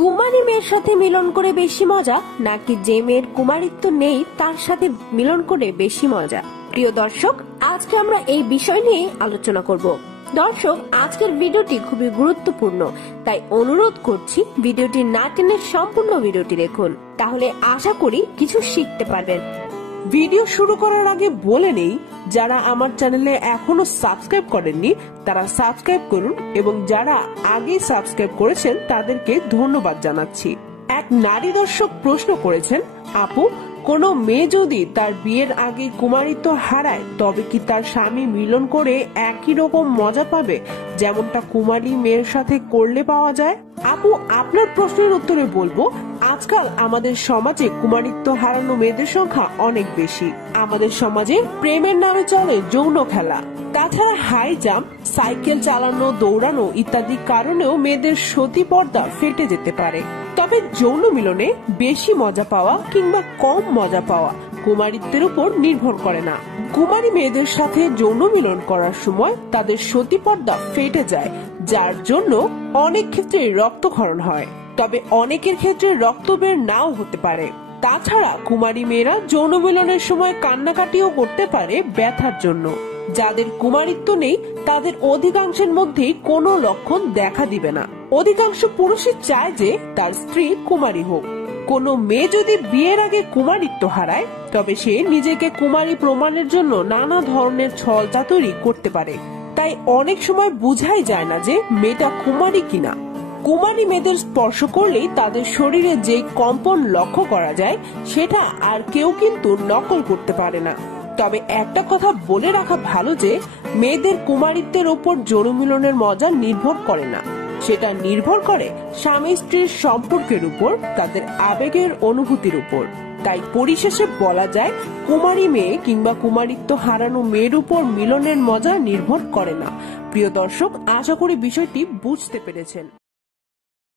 কুমারী মেয়ের সাথে মিলন করে বেশি মজা নাকি যে মেয়ের কুমারিত্ব নেই তার সাথে মিলন করে বেশি মজা? প্রিয় দর্শক, আজকে আমরা এই বিষয় নিয়ে আলোচনা করব। দর্শক, আজকের ভিডিওটি খুবই গুরুত্বপূর্ণ, তাই অনুরোধ করছি ভিডিওটি না টেনে সম্পূর্ণ ভিডিওটি দেখুন, তাহলে আশা করি কিছু শিখতে পারবেন। ভিডিও শুরু করার আগে বলে নেই, যারা আমার চ্যানেলে এখনো সাবস্ক্রাইব করেননি তারা সাবস্ক্রাইব করুন এবং যারা আগে সাবস্ক্রাইব করেছেন তাদেরকে ধন্যবাদ জানাচ্ছি। এক নারী দর্শক প্রশ্ন করেছেন, আপু, কোন মেয়ে যদি তার বিয়ের আগে কুমারিত্ব হারায় তবে কি তার স্বামী মিলন করে একই রকম মজা পাবে যেমনটা কুমারী মেয়ের সাথে করলে পাওয়া যায়? আপু, আপনার প্রশ্নের উত্তরে বলবো, আজকাল আমাদের সমাজে কুমারিত্ব হারানো মেয়েদের সংখ্যা অনেক বেশি। আমাদের সমাজে প্রেমের নামে চলে যৌন খেলা, তাছাড়া হাই জাম্প, সাইকেল চালানো, দৌড়ানো ইত্যাদি কারণেও মেয়েদের সতী পর্দা ফেটে যেতে পারে। তবে যৌন মিলনে বেশি মজা পাওয়া কিংবা কম মজা পাওয়া কুমারিত্বের উপর নির্ভর করে না। কুমারী মেয়েদের সাথে যৌন মিলন করার সময় তাদের সতী পর্দা ফেটে যায়, যার জন্য অনেক ক্ষেত্রে রক্তক্ষরণ হয়। তবে অনেকের ক্ষেত্রে রক্ত বের নাও হতে পারে। তাছাড়া কুমারী মেয়েরা যৌন মিলনের সময় কান্নাকাটিও করতে পারে ব্যথার জন্য। যাদের কুমারিত্ব নেই তাদের অধিকাংশের মধ্যেই কোনো লক্ষণ দেখা দিবে না। অধিকাংশ পুরুষই চায় যে তার স্ত্রী কুমারী হোক। কোনো মেয়ে যদি বিয়ের আগে কুমারিত্ব হারায় তবে সে নিজেকে কুমারী প্রমাণের জন্য নানা ধরনের ছল চাতুরি করতে পারে। তাই অনেক সময় বোঝাই যায় না যে মেয়েটা কুমারী কিনা। কুমারী মেয়েদের স্পর্শ করলেই তাদের শরীরে যে কম্পন লক্ষ্য করা যায় সেটা আর কেউ কিন্তু নকল করতে পারে না। তবে একটা কথা বলে রাখা ভালো যে মেয়েদের কুমারিত্বের ওপর যৌন মিলনের মজা নির্ভর করে না, সেটা নির্ভর করে স্বামী স্ত্রীর সম্পর্কের উপর, তাদের আবেগের অনুভূতির উপর। তাই পরিশেষে বলা যায়, কুমারী মেয়ে কিংবা কুমারিত্ব হারানো মেয়ের উপর মিলনের মজা নির্ভর করে না। প্রিয় দর্শক, আশা করি বিষয়টি বুঝতে পেরেছেন।